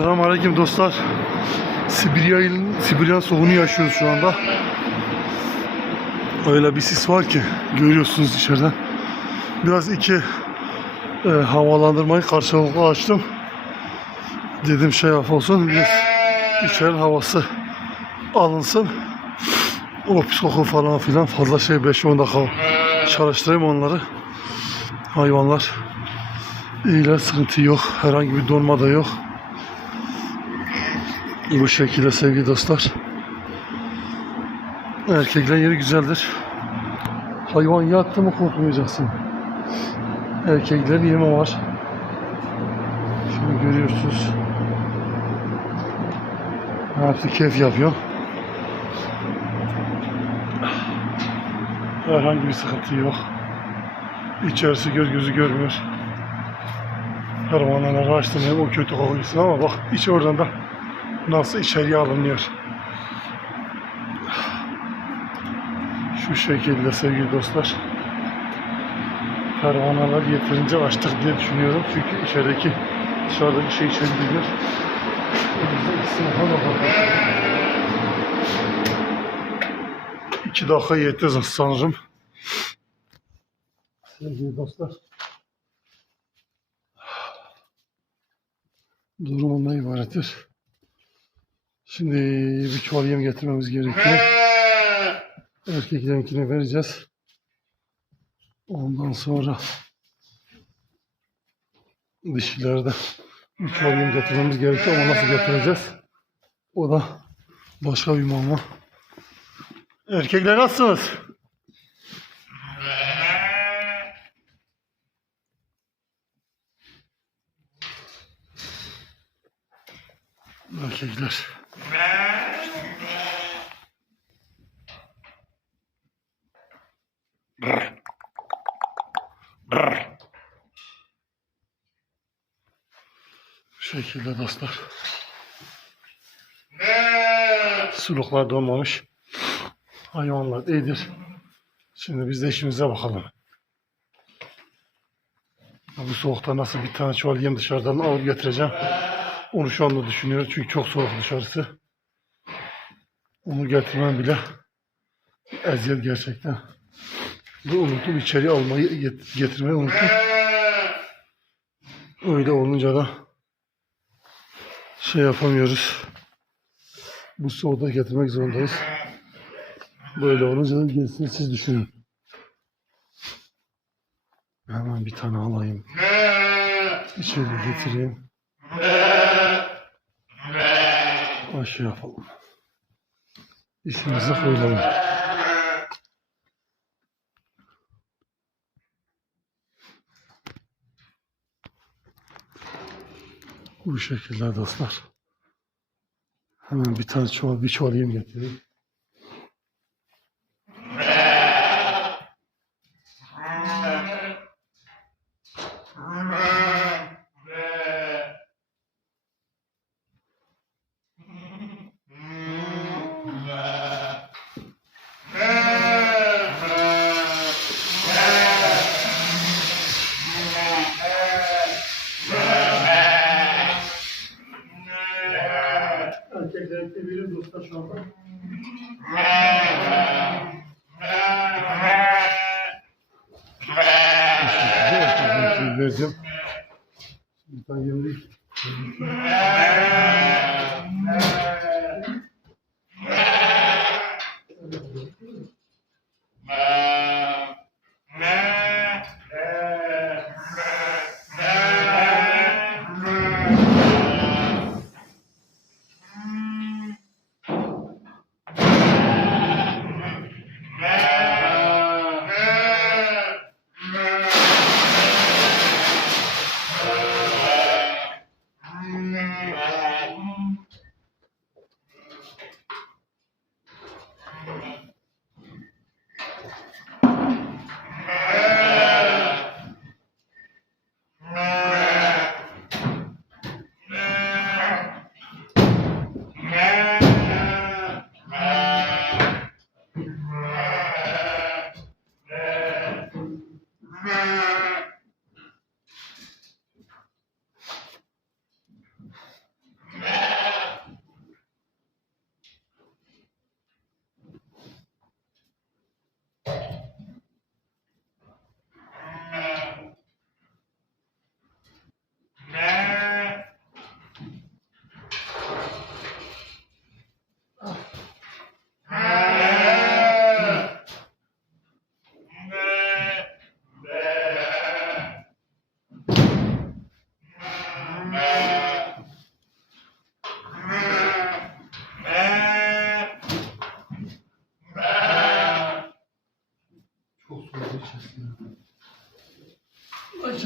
Selamünaleyküm dostlar. Sibirya'nın Sibirya soğuğunu yaşıyoruz şu anda. Öyle bir sis var ki görüyorsunuz içeriden. Biraz iki e, havalandırmayı karşılıklı açtım. Dedim şey olsun. Biraz içerinin havası alınsın. O pis koku falan filan fazla şey 5-10 dakika çalıştırayım onları. Hayvanlar iyiler sıkıntı yok. Herhangi bir donma da yok. Bu şekilde sevgili dostlar. Erkekler yeri güzeldir. Hayvan yattı mı korkmayacaksın. Erkeklerin yemi var. Şimdi görüyorsunuz. Hepsi keyif yapıyor. Herhangi bir sıkıntı yok. İçerisi göz gözü görmüyor. Pervaneleri açtım hem o kötü kokuyorsun ama bak iç oradan da nasıl içeriye alınıyor. Şu şekilde sevgili dostlar. Pervaneler yeterince açtık diye düşünüyorum. Çünkü içerideki dışarıdaki şey içeri bakalım. İki dakika yeter sanırım. Sevgili dostlar. Durum ondan ibarettir. Şimdi bir çuval yem getirmemiz gerekiyor. Erkeklerinkini vereceğiz. Ondan sonra dişilerde bir çuval yem getirmemiz gerekiyor ama nasıl getireceğiz? O da başka bir mama. Erkekler nasılsınız? Erkekler. Şekilde dostlar. Suluklar donmamış. Hayvanlar iyidir. Şimdi biz de işimize bakalım. Bu soğukta nasıl bir tane çuval yem dışarıdan alıp getireceğim. Onu şu anda düşünüyorum çünkü çok soğuk dışarısı. Onu getirmem bile eziyet gerçekten. Bu unuttum içeri almayı get- getirmeyi unuttum. Öyle olunca da şey yapamıyoruz. Bu soğukta getirmek zorundayız. Böyle olunca da gerisini siz düşünün. Hemen bir tane alayım. İçeri getireyim. Aşı yapalım. İşimizi koyalım. Bu şekilde dostlar. Hemen bir tane çuval, bir çuval yem getireyim.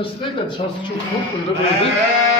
İçerisi değil de dışarısı çok soğuk öyle böyle.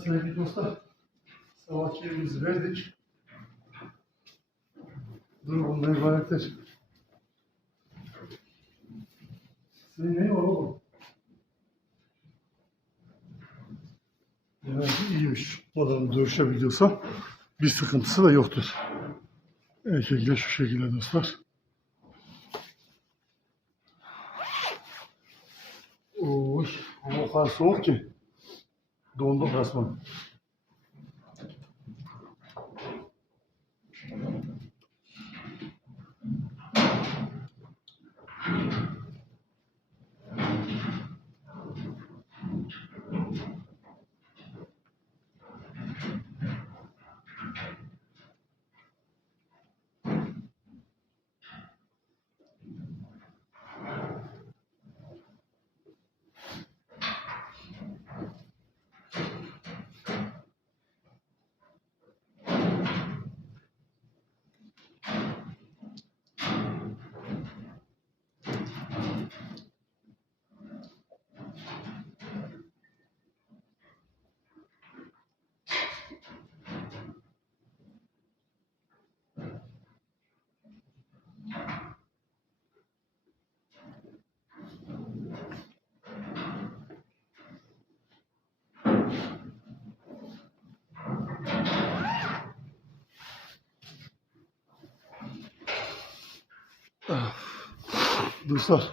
Sevgili dostlar, sabahki evimizi verdik. Dur bundan ibarettir. Senin neyin var oğlum? Ki iyiymiş. Adam dövüşebiliyorsa bir sıkıntısı da yoktur. Erkekler şu şekilde dostlar. Oy, hava o kadar soğuk ki. Donduk resmen. Dostlar,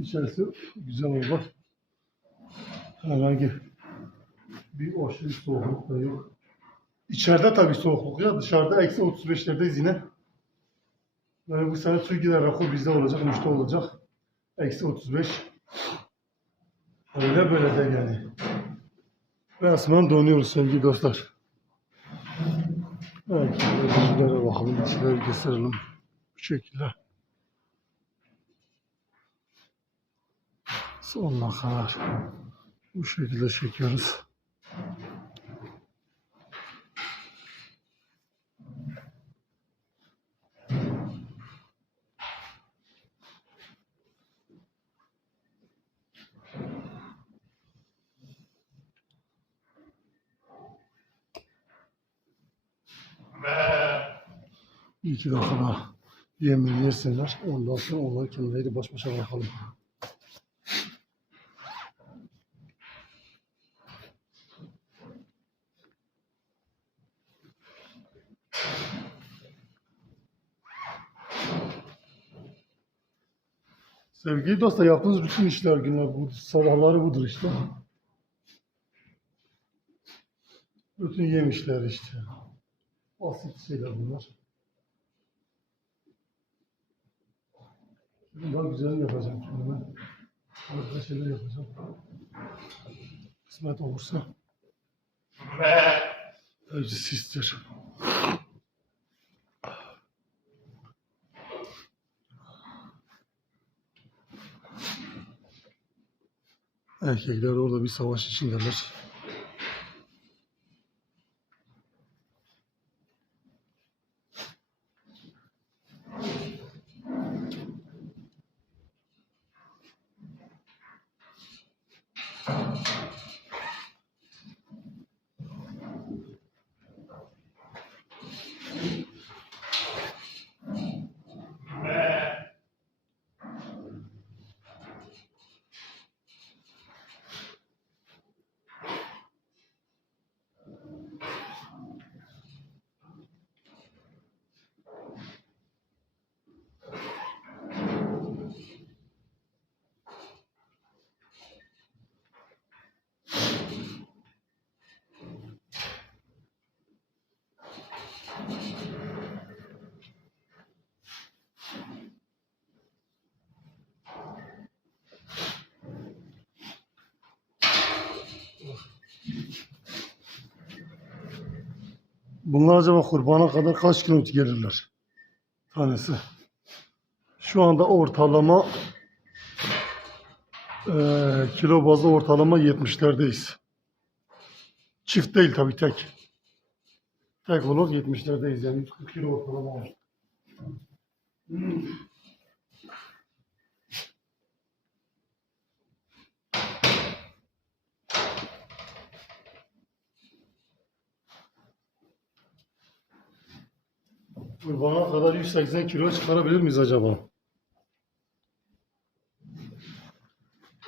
içerisi güzel oldu. Herhangi bir aşırı soğukluk da yok. İçeride tabii soğukluk ya. Dışarıda eksi 35'lerdeyiz yine. Yani bu sene Türkiye'de rakı bizde olacak, müşte olacak. Eksi 35. Öyle böyle de yani. Resmen donuyoruz sevgili dostlar. Evet, şuraya bakalım, içleri gösterelim. Bu şekilde. Sonuna kadar bu şekilde çekiyoruz. İki dakika daha yemeği yesinler. Ondan sonra onları kendileri baş başa bırakalım. Sevgili dostlar yaptığınız bütün işler günler bu sabahları budur işte. Bütün yemişler işte. Basit şeyler bunlar. Daha güzel yapacağım şimdi ben. Başka şeyler yapacağım. Kısmet olursa. Önce sister. Erkekler orada bir savaş içindeler. Bunlar acaba kurbana kadar kaç kilometre gelirler? Tanesi. Şu anda ortalama eee kilo bazlı ortalama 70'lerdeyiz. Çift değil tabii tek. Tek olur 70'lerdeyiz yani 140 kilo ortalama var. Kurbana kadar 180 kilo çıkarabilir miyiz acaba?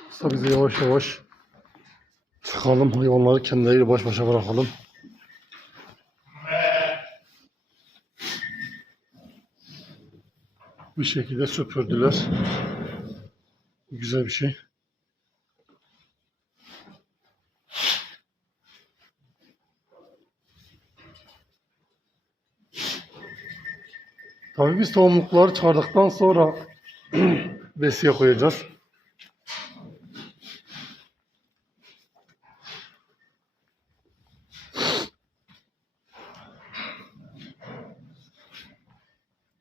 Usta bize yavaş yavaş çıkalım. Hayvanları kendileriyle baş başa bırakalım. Bir şekilde süpürdüler. Güzel bir şey. Tabii biz tohumlukları çıkardıktan sonra besiye koyacağız.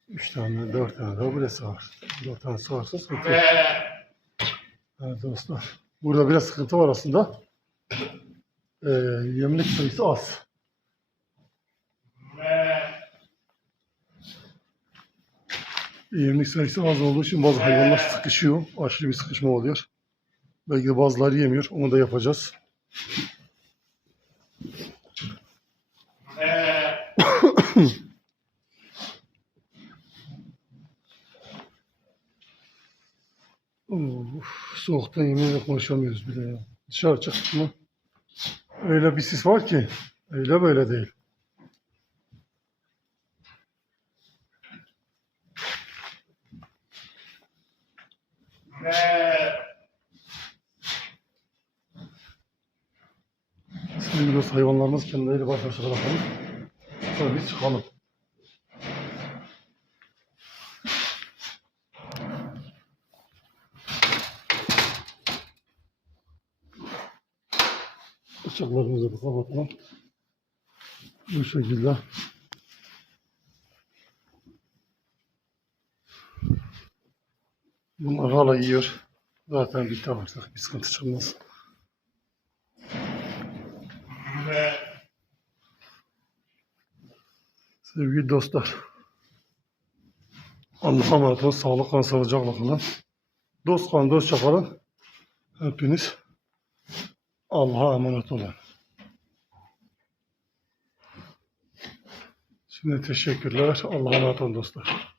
Üç tane, dört tane daha burası var. Dört tane varsa sıkıntı yok. Evet dostlar. Burada biraz sıkıntı var aslında. Ee, yemlik sayısı az. Yemlik sayısı az olduğu için bazı hayvanlar sıkışıyor. Aşırı bir sıkışma oluyor. Belki de bazıları yemiyor. Onu da yapacağız. Of, soğuktan yemeğiyle konuşamıyoruz bile ya. Dışarı çıktık mı? Öyle bir sis var ki. Öyle böyle değil. Şimdi biraz hayvanlarımız kendileriyle baş başa bırakalım. Sonra biz çıkalım. Bıçaklarımızı kapatalım. Bu şekilde. Bunlar hala yiyor. Zaten bitti artık. Bir sıkıntı çıkmaz. Sevgili dostlar. Allah'a emanet olun. Sağlıkla, sağlıcakla kalın. Dost kalın, dostça kalın. Hepiniz Allah'a emanet olun. Şimdi teşekkürler. Allah'a emanet olun dostlar.